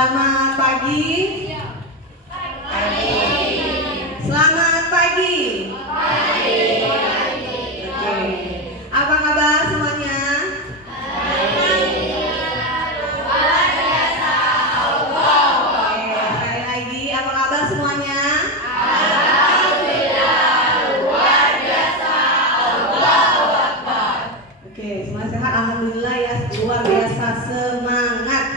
Selamat pagi. Selamat pagi. Oke. Apa kabar semuanya? Oke, sekali lagi, apa kabar semuanya? Oke, semua sehat, alhamdulillah ya, luar biasa, semangat.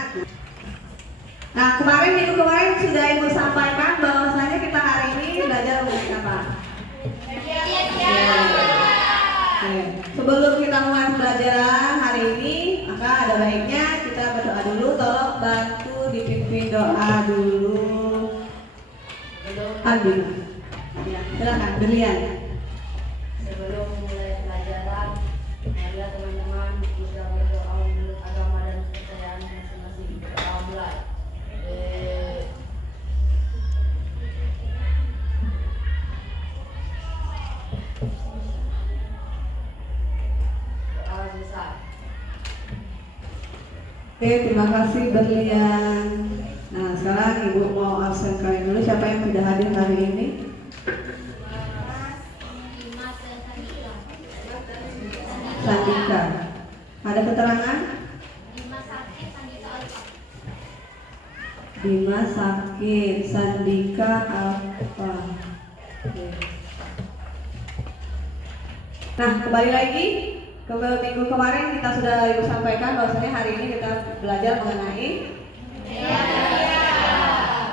Nah, minggu kemarin sudah Ibu sampaikan bahwasanya kita hari ini belajar mengenai apa? Oke. Sebelum kita mulai pelajaran hari ini, maka ada baiknya kita berdoa dulu. Tolong bantu dipimpin doa dulu. Alvin, ya, silakan Berlian. Sebelum mulai pelajaran, marilah teman-teman bisa berdoa menurut agama dan kepercayaan masing-masing. Doa mulai. Doa selesai. Oke, terima kasih Berlian. Nah, sekarang Ibu mau absen kalian dulu. Siapa yang tidak hadir hari ini? Sandika. Ada keterangan? Dimas sakit, Sandika apa? Oke. Nah, kembali lagi ke minggu kemarin kita sudah Ibu sampaikan bahwasanya hari ini kita belajar mengenai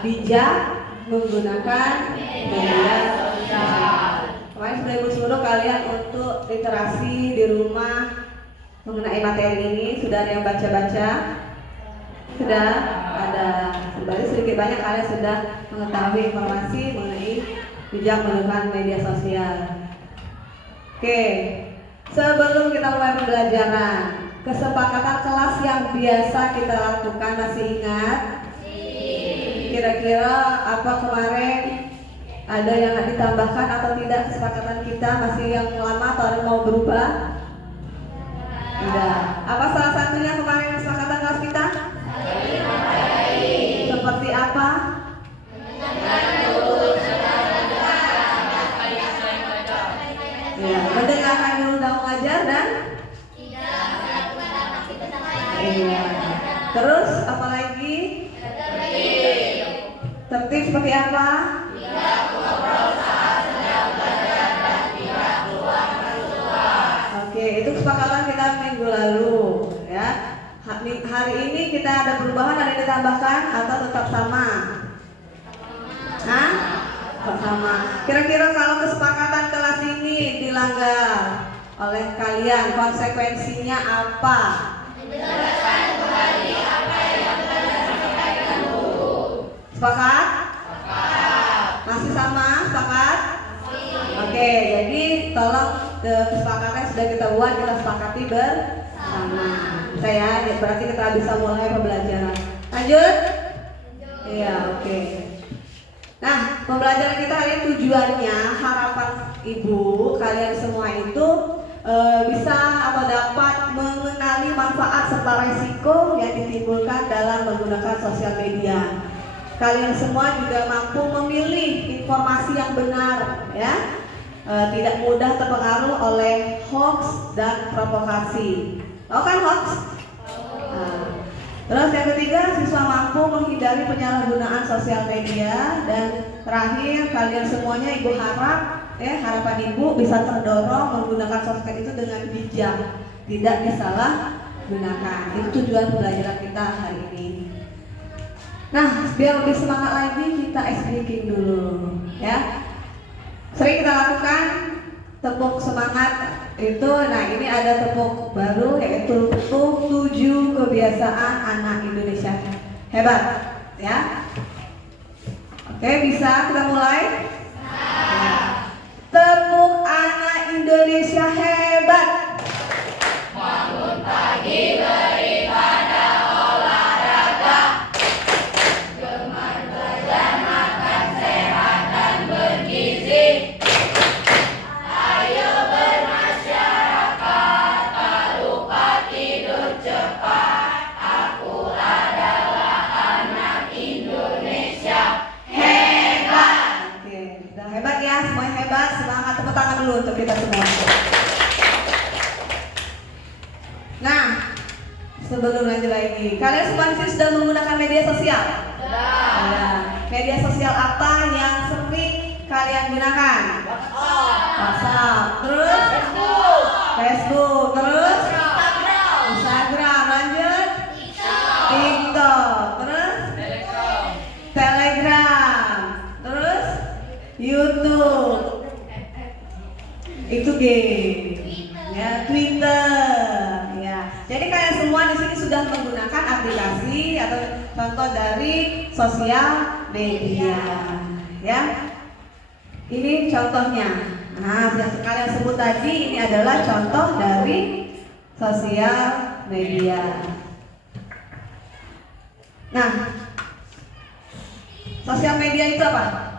bijak menggunakan media sosial. Kemarin sudah Ibu suruh kalian untuk literasi di rumah mengenai materi ini. Sudah ada yang baca-baca? Sudah ada. Berarti sedikit banyak kalian sudah mengetahui informasi mengenai bijak menggunakan media sosial. Oke, sebelum kita mulai pembelajaran, kesepakatan kelas yang biasa kita lakukan masih ingat? Kira-kira apa kemarin ada yang ditambahkan atau tidak kesepakatan kita? Masih yang lama atau ada mau berubah? Tidak. Apa salah satunya kemarin kesepakatan kelas kita? Seperti apa? Ya, mendengarkan dulu dan mengajar dan iya. Terus apa lagi? Tertib seperti apa? Oke, itu kesepakatan kita minggu lalu ya. Hari ini kita ada perubahan, ada yang ditambahkan atau tetap sama? Hah? Tetap sama. Kira-kira kalau kesepakatan kelas ini dilanggar oleh kalian, konsekuensinya apa? Sepakat? Masih sama? Sepakat? Oke, jadi tolong kesepakatan sudah kita buat, kita sepakati bersama. Saya berarti kita bisa mulai pembelajaran. Lanjut? Iya, oke. Nah, pembelajaran kita hari ini tujuannya, harapan Ibu kalian semua itu bisa atau dapat mengenali manfaat serta resiko yang ditimbulkan dalam menggunakan sosial media. Kalian semua juga mampu memilih informasi yang benar, ya, tidak mudah terpengaruh oleh hoax dan provokasi. Tahu kan hoax? Terus yang ketiga, siswa mampu menghindari penyalahgunaan sosial media. Dan terakhir, kalian semuanya Ibu harap, harapan Ibu bisa terdorong menggunakan sosmed itu dengan bijak, tidak disalahgunakan. Itu tujuan pembelajaran kita hari ini. Nah, biar lebih semangat lagi kita ice breaking dulu, ya. Sering kita lakukan tepuk semangat itu. Nah, ini ada tepuk baru yaitu tepuk 7 kebiasaan anak Indonesia hebat, ya. Oke, bisa kita mulai? Ya. Tepuk anak Indonesia hebat. Bangun pagi beribadah olahraga, gemar belajar makan sehat dan bergizi. Ayo bermasyarakat, tak lupa tidur cepat. Aku adalah anak untuk kita semua. Nah, sebelum lanjut lagi, kalian semua di sini sudah menggunakan media sosial? Sudah. Media sosial apa yang sering kalian gunakan? WhatsApp. Terus? Facebook. Terus? Instagram. Lanjut? TikTok. Terus? Telegram. Terus? YouTube. Itu game. Ya, Twitter. Ya. Jadi kalian semua di sini sudah menggunakan aplikasi atau contoh dari sosial media. Ya. Ini contohnya. Nah, yang kalian sebut tadi ini adalah contoh dari sosial media. Nah, sosial media itu apa?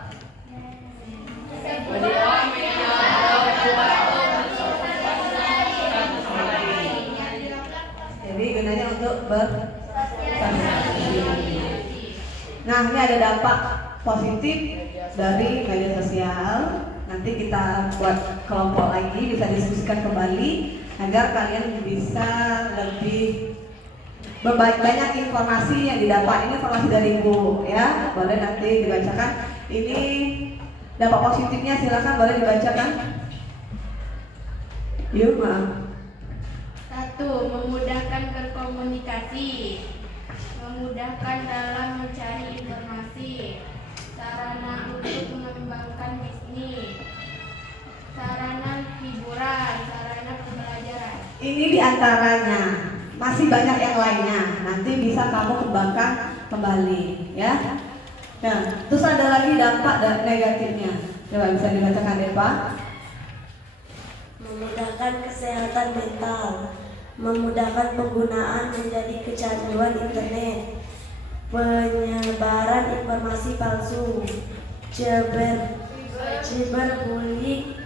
Jadi gunanya untuk bersosialisasi. Nah, ini ada dampak positif dari media sosial. Nanti kita buat kelompok lagi, bisa diskusikan kembali agar kalian bisa lebih banyak informasi yang didapat. Ini informasi dari Ibu, ya. Boleh nanti dibacakan. Ini dampak positifnya, silakan boleh dibacakan. Yuk, maaf. 1. Memudahkan berkomunikasi, memudahkan dalam mencari informasi, sarana untuk mengembangkan bisnis, sarana hiburan, sarana pembelajaran. Ini diantaranya, masih banyak yang lainnya. Nanti bisa kamu kembangkan kembali, ya. Nah, terus ada lagi dampak dan negatifnya. Coba bisa dibacakan deh, Pak. Memudahkan kesehatan mental, memudahkan penggunaan menjadi kecanduan internet, penyebaran informasi palsu, cyberbullying,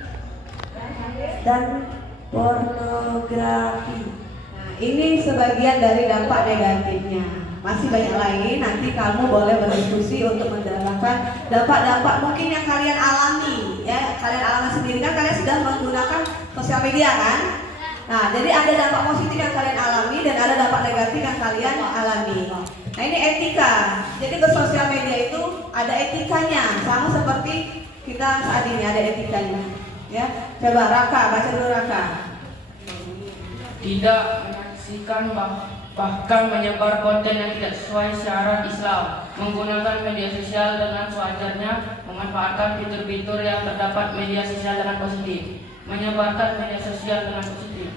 dan pornografi. Nah, ini sebagian dari dampak negatifnya. Masih banyak lagi, nanti kamu boleh berdiskusi untuk mendapatkan dampak-dampak mungkin yang kalian alami, ya. Kalian alami sendiri kan, kalian sudah menggunakan sosial media kan? Nah, jadi ada dampak positif yang kalian alami dan ada dampak negatif yang kalian alami. Nah, ini etika. Jadi bersosial media itu ada etikanya, sama seperti kita saat ini ada etikanya. Ya, coba Raka, baca dulu Raka. Tidak menyaksikan bahkan menyebar konten yang tidak sesuai syarat Islam, menggunakan media sosial dengan sewajarnya, memanfaatkan fitur-fitur yang terdapat media sosial dengan positif, menyebarkan media sosial dengan positif,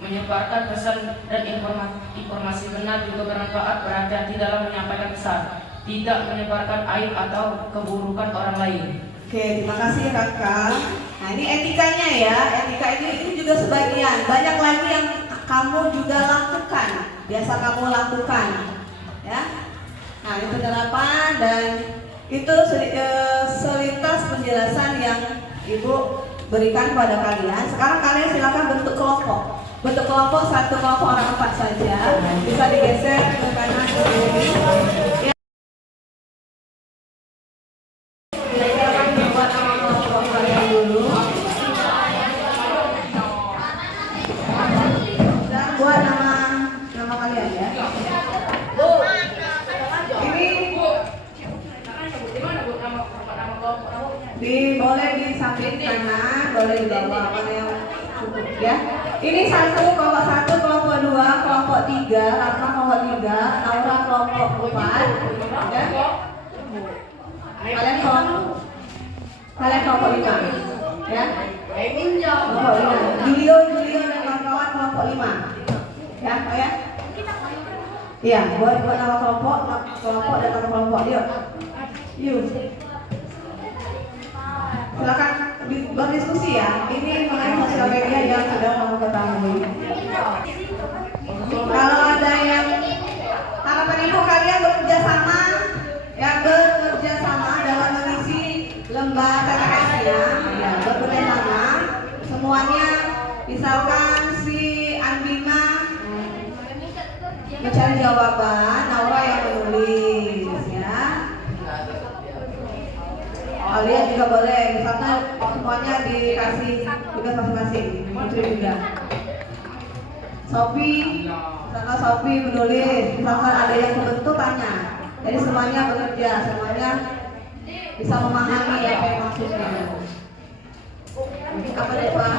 menyebarkan pesan dan informasi benar juga bermanfaat, berhati-hati dalam menyampaikan pesan, tidak menyebarkan aib atau keburukan orang lain. Oke, terima kasih Raka. Nah, ini etikanya ya. Etika ini juga sebagian. Banyak lagi yang kamu juga lakukan, biasa kamu lakukan, ya. Nah, ini penerapan dan itu selintas penjelasan yang Ibu berikan kepada kalian. Sekarang kalian silakan bentuk kelompok. Bentuk kelompok, satu kelompok orang 4 saja. Bisa digeser ke kanan ke kiri. Ya. Silakan buat nama kelompok kalian dulu. Dan buat nama kalian ya. Ini boleh di samping kanan, boleh di bawah, mana yang cukup ya. Ini kelompok 1, kelompok 2, kelompok 3, Raka kelompok 3, Naura kelompok 4, ya. Kalian kelompok 5, ya. Kelompok 5. Julio dan kawan-kawan kelompok 5, ya, Pak ya. Iya, buat nama kelompok dan nama kelompok, yuk. Silakan berdiskusi ya. Ini mengenai sosial media yang sudah kamu ketahui. Kalau ada yang harapan Ibu kalian bekerja sama dalam mengisi lembah TTS-nya, ya, bekerja sama semuanya. Misalkan si Andina mencari jawaban, Naura yang menulis, ya. Kalian juga boleh, misalnya semuanya dikasih tugas masing-masing. Putri juga. Sophie, misalkan Sophie menulis, misalkan ada yang kebentuk tanya. Jadi semuanya bekerja, semuanya bisa memahami apa yang maksudnya. Apa dua?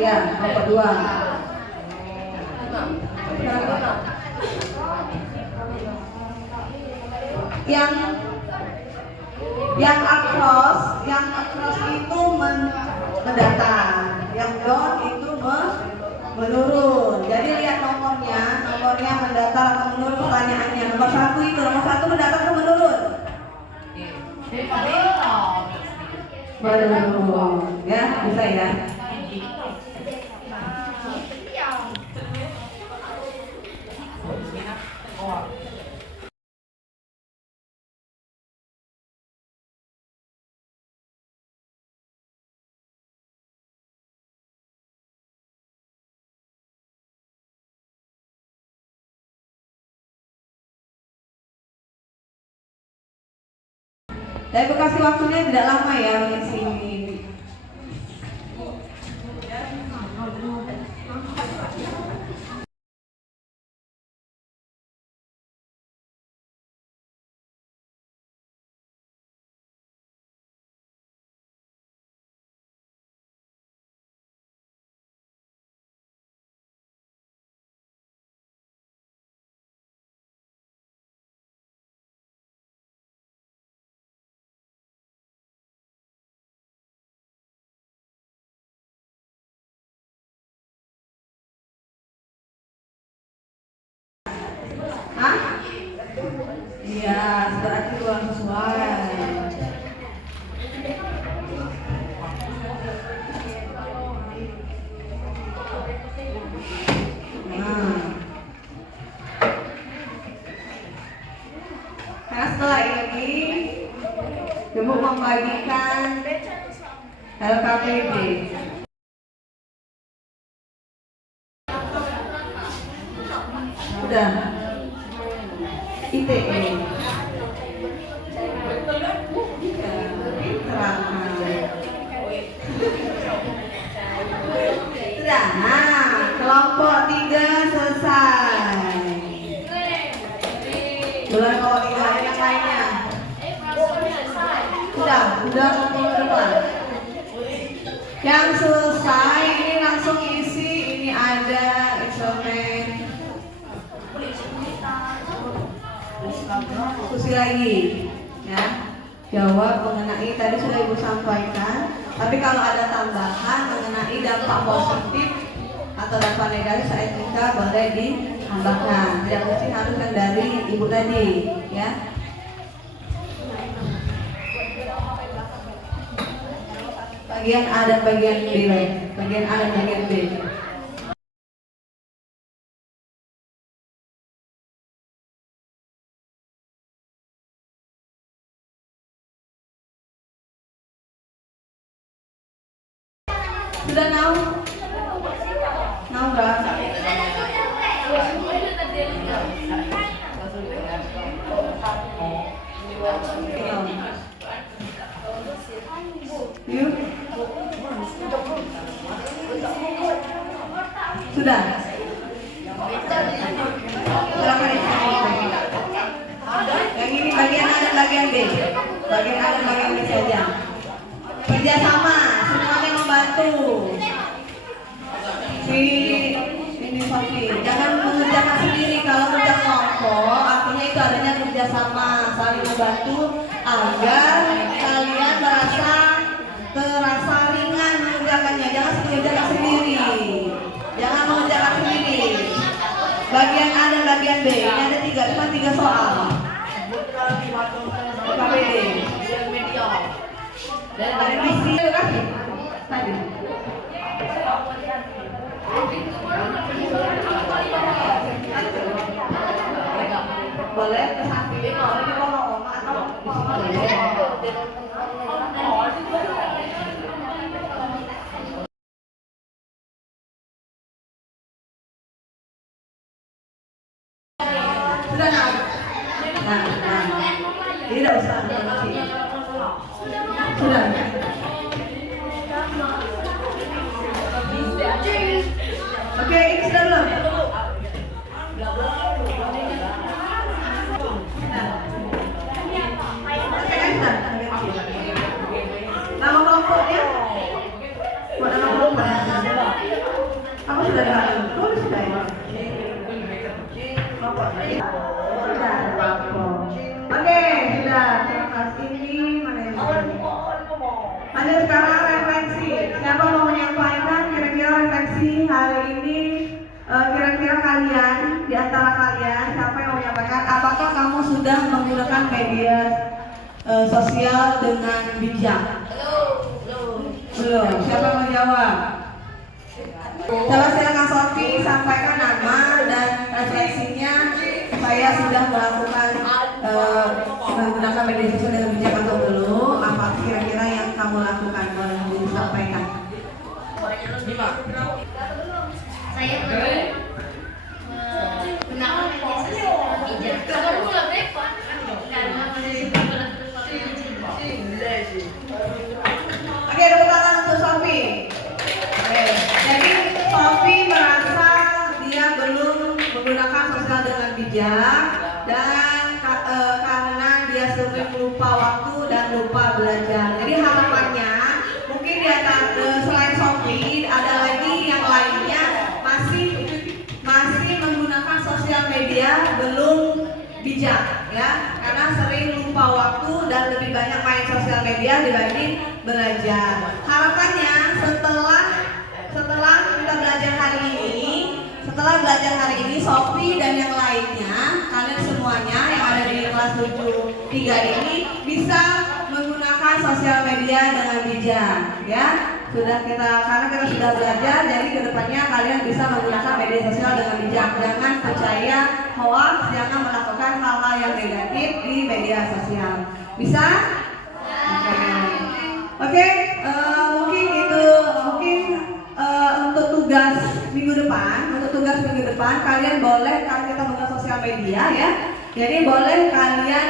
Ya, nomor 2. Yang across itu mendatar, yang down itu menurun. Jadi lihat nomornya mendatar atau menurun pertanyaannya. Nomor 1 mendatar atau menurun? Menurun, ya bisa ya. Saya kasih waktunya tidak lama ya mengisi ini. Hah? Iya, berarti kurang sesuai. Nah, setelah ini Ibu membagikan LKPD. Udah. ITE. Sudah. Nah, kelompok 3 selesai. Mulai kelompok 3 yang lainnya. Sudah kelompok depan. Yang selesai ini langsung isi. Ini ada instrumen. Diskusi lagi, ya. Jawab mengenai tadi sudah Ibu sampaikan. Tapi kalau ada tambahan mengenai dampak positif atau dampak negatif saya minta boleh ditambahkan. Tidak mesti harus yang dari Ibu tadi, ya. Bagian A dan bagian B, bagian A dan bagian B. Sudah tahu? Tahu nggak? Yuk. Sudah. Silakan yang ini bagian A dan bagian B. Bagian A dan bagian B saja. Kerjasama, semuanya membantu. Ini Sofi, jangan mengerjakan sendiri. Kalau kerja kelompok, artinya itu adanya kerjasama, saling membantu agar kalian terasa ringan mengerjakannya. Jangan mengerjakan sendiri. Jangan mengerjakan sendiri. Bagian A dan bagian B, ini ada 3 soal. KPD. Dan ada misi kasih tadi. Boleh ke samping, boleh di bawah oma atau di sini sudah tahu. Nah, tidak usah. Sudah. Oke, ini sudah belum? Nama kelompoknya? Buat nama kelompoknya? Aku sudah tahu. Tulis sudah ya. Sudah, kelompok. Oke, sudah. Terima kasih. Ini mana yang ada sekarang refleksi. Siapa mau menyampaikan kira-kira refleksi hari ini? Kira-kira kalian, di antara kalian, siapa yang mau menyampaikan? Apakah kamu sudah menggunakan media sosial dengan bijak? Belum. Siapa yang mau jawab? Coba silakan Sofi sampaikan nama dan refleksinya. Saya sudah melakukan menggunakan media sosial dengan bijak atau belum? Apa kira-kira yang kamu lakukan? Boleh disampaikan. Saya belum menggunakan media sosial dengan bijak. Karena Oke, tepuk tangan untuk Sofi. Oke, jadi Sofi merasa dia belum menggunakan sosial dengan bijak dan karena dia sering lupa waktu dan lupa belajar. Jadi harapannya mungkin di antara selain Sofi ada lagi yang lainnya masih menggunakan sosial media belum bijak ya, karena sering lupa waktu dan lebih banyak main sosial media dibanding belajar. Harapannya setelah kita belajar hari ini Sofi dan yang lainnya, kalian semuanya yang ada di kelas 73 ini bisa menggunakan sosial media dengan bijak ya. Karena kita sudah belajar, jadi kedepannya kalian bisa menggunakan media sosial dengan bijak. Jangan percaya hoax, jangan melakukan hal-hal yang negatif di media sosial. Bisa? Oke, mungkin untuk tugas minggu depan kalian boleh, karena kita menggunakan sosial media ya. Jadi boleh kalian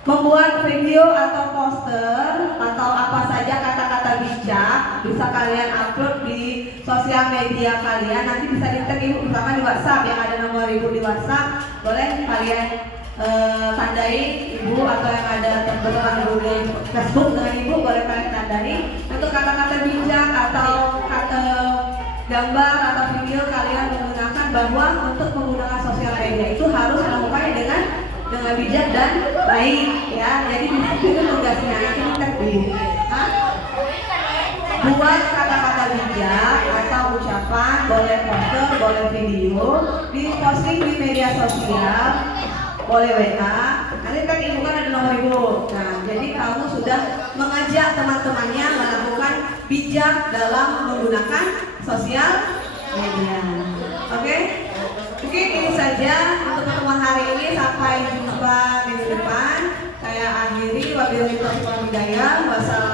membuat video atau poster atau apa saja kata-kata bijak bisa kalian upload di sosial media kalian. Nanti bisa di-tag ibu, misalkan di WhatsApp yang ada nomor ibu di WhatsApp, boleh kalian tandai ibu, atau yang ada teman-teman ibu di Facebook dengan ibu, boleh kalian tandai untuk kata-kata bijak atau kata gambar atau video kalian menggunakan, bahwa untuk menggunakan sosial media itu harus melakukannya dengan bijak dan baik ya. Jadi itu tugasnya, nanti kita buat kata-kata bijak atau ucapan, boleh poster, boleh video, di posting di media sosial, boleh WA. Nanti kan ibu kan ada nomor ibu. Nah, jadi kamu sudah mengajak teman-temannya melakukan bijak dalam menggunakan sosial media. Oke? Mungkin ini saja untuk pertemuan hari ini. Sampai jumpa minggu depan. Saya akhiri. Wabillahi taufiq wal hidayah. Wassalamualaikum.